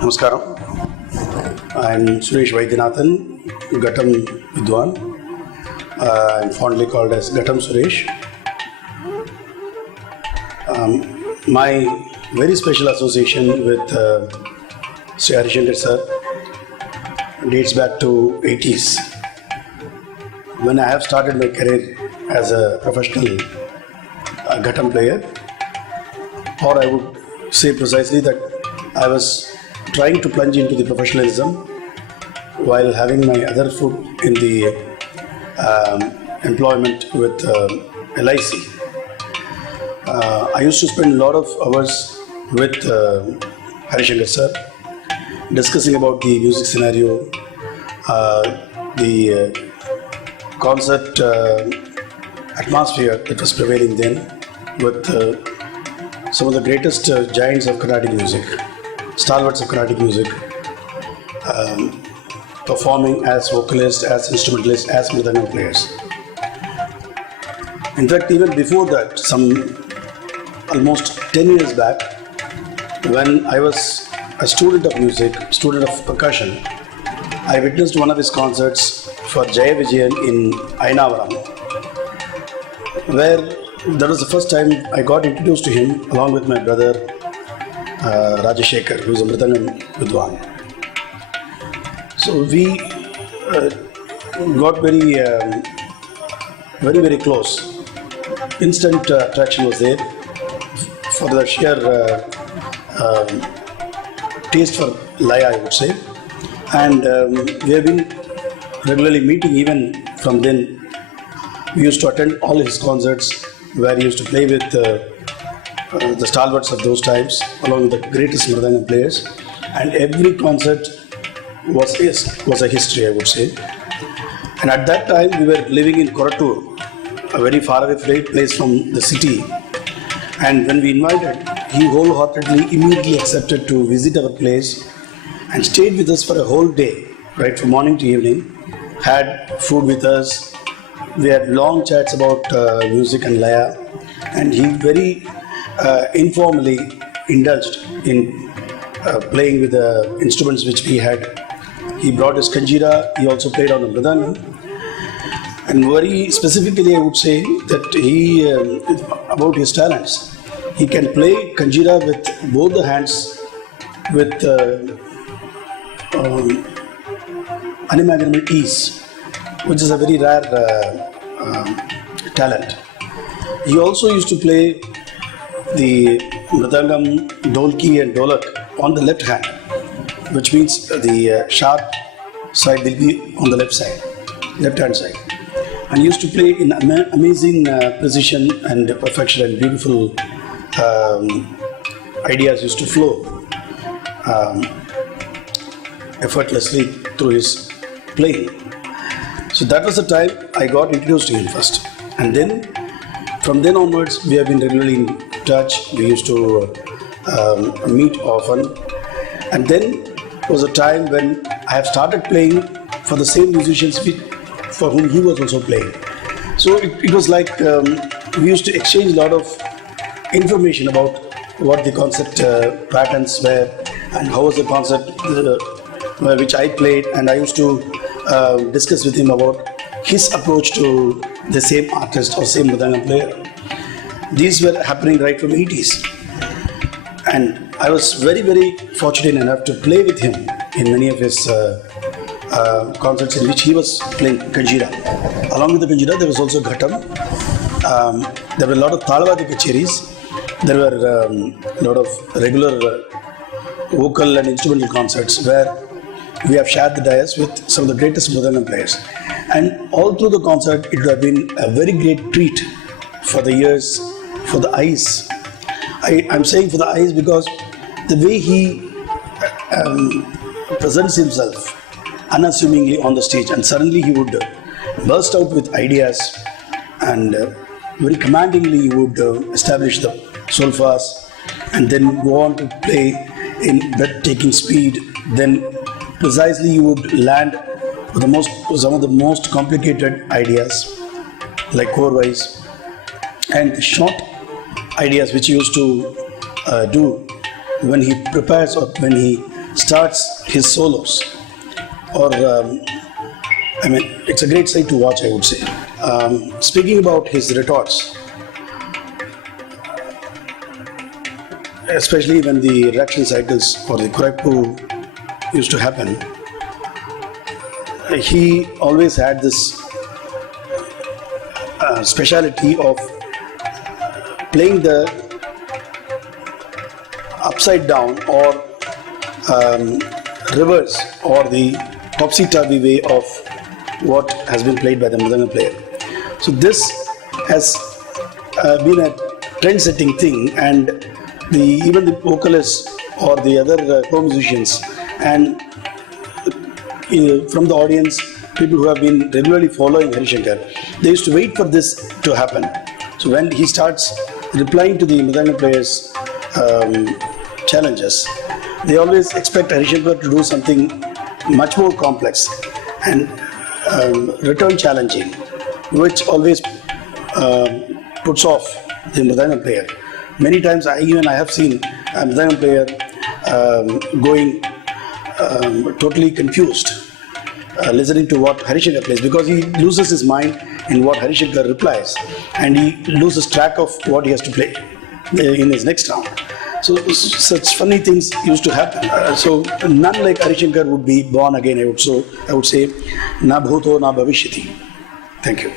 Namaskaram. I am Suresh Vaidyanathan, Ghatam Vidhwan. I am fondly called as Ghatam Suresh. My very special association with Sri Harishankar sir dates back to 80s, when I have started my career as a professional Ghatam player, or I would say precisely that I was trying to plunge into the professionalism while having my other foot in the employment with LIC. I used to spend a lot of hours with Harishankar sir, discussing about the music scenario, the concert atmosphere that was prevailing then, with some of the greatest giants of Carnatic music, stalwarts of Carnatic music, performing as vocalists, as instrumentalists, as mridangam players. In fact, even before that, some almost 10 years back, when I was a student of music, student of percussion, I witnessed one of his concerts for Jaya Vijayan in Ainavaram, where that was the first time I got introduced to him along with my brother Rajashekar, who is a Mridangam Vidhwan. So we got very close. Instant attraction was there for the sheer taste for Laya, I would say. And we have been regularly meeting even from then. We used to attend all his concerts, where he used to play with the stalwarts of those times, along with the greatest mridangam players. And every concert was a history, I would say. And at that time, we were living in Korattur, a very faraway place from the city. And when we invited, he wholeheartedly, immediately accepted to visit our place and stayed with us for a whole day, right from morning to evening, had food with us. We had long chats about music and Laya, and he very informally indulged in playing with the instruments which we had. He brought his Kanjeera, he also played on the mridangam. And very specifically, I would say that he, about his talents, he can play Kanjeera with both the hands with unimaginable ease, which is a very rare talent. He also used to play the mridangam, dolki and dolak on the left hand, which means the sharp side will be on the left hand side. And he used to play in amazing precision and perfection, and beautiful ideas used to flow effortlessly through his playing. So that was the time I got introduced to him first. And then, from then onwards, we have been regularly in touch. We used to meet often. And then was a time when I have started playing for the same musicians for whom he was also playing. So it was like we used to exchange a lot of information about what the concert patterns were and how was the concert which I played, and I used to discuss with him about his approach to the same artist or same mridangam player. These were happening right from 80s, and I was very fortunate enough to play with him in many of his concerts in which he was playing Kanjeera. Along with the Kanjeera, there was also Ghatam. There were a lot of Talwadi kacheris. There were a lot of regular vocal and instrumental concerts where we have shared the dais with some of the greatest mridangam players. And all through the concert, it would have been a very great treat for the ears, for the eyes. I'm saying for the eyes because the way he presents himself unassumingly on the stage, and suddenly he would burst out with ideas, and very commandingly he would establish the solfas and then go on to play in breathtaking speed. Then precisely you would land with some of the most complicated ideas, like chord-wise, and short ideas which he used to do when he prepares or when he starts his solos, or it's a great sight to watch, I would say. Speaking about his retorts, especially when the reaction cycles or the corrective used to happen, he always had this speciality of playing the upside down or reverse or the topsy-turvy way of what has been played by the mridanga player. So this has been a trend-setting thing, and even the vocalists or the other co-musicians and from the audience, people who have been regularly following Harishankar, they used to wait for this to happen. So when he starts replying to the mridanga players' challenges, they always expect Harishankar to do something much more complex and return challenging, which always puts off the mridanga player. Many times I have seen a mridanga player going totally confused listening to what Harishankar plays, because he loses his mind in what Harishankar replies, and he loses track of what he has to play in his next round. So such funny things used to happen. So none like Harishankar would be born again, I would say, na bhuto na bhavishyati. Thank you.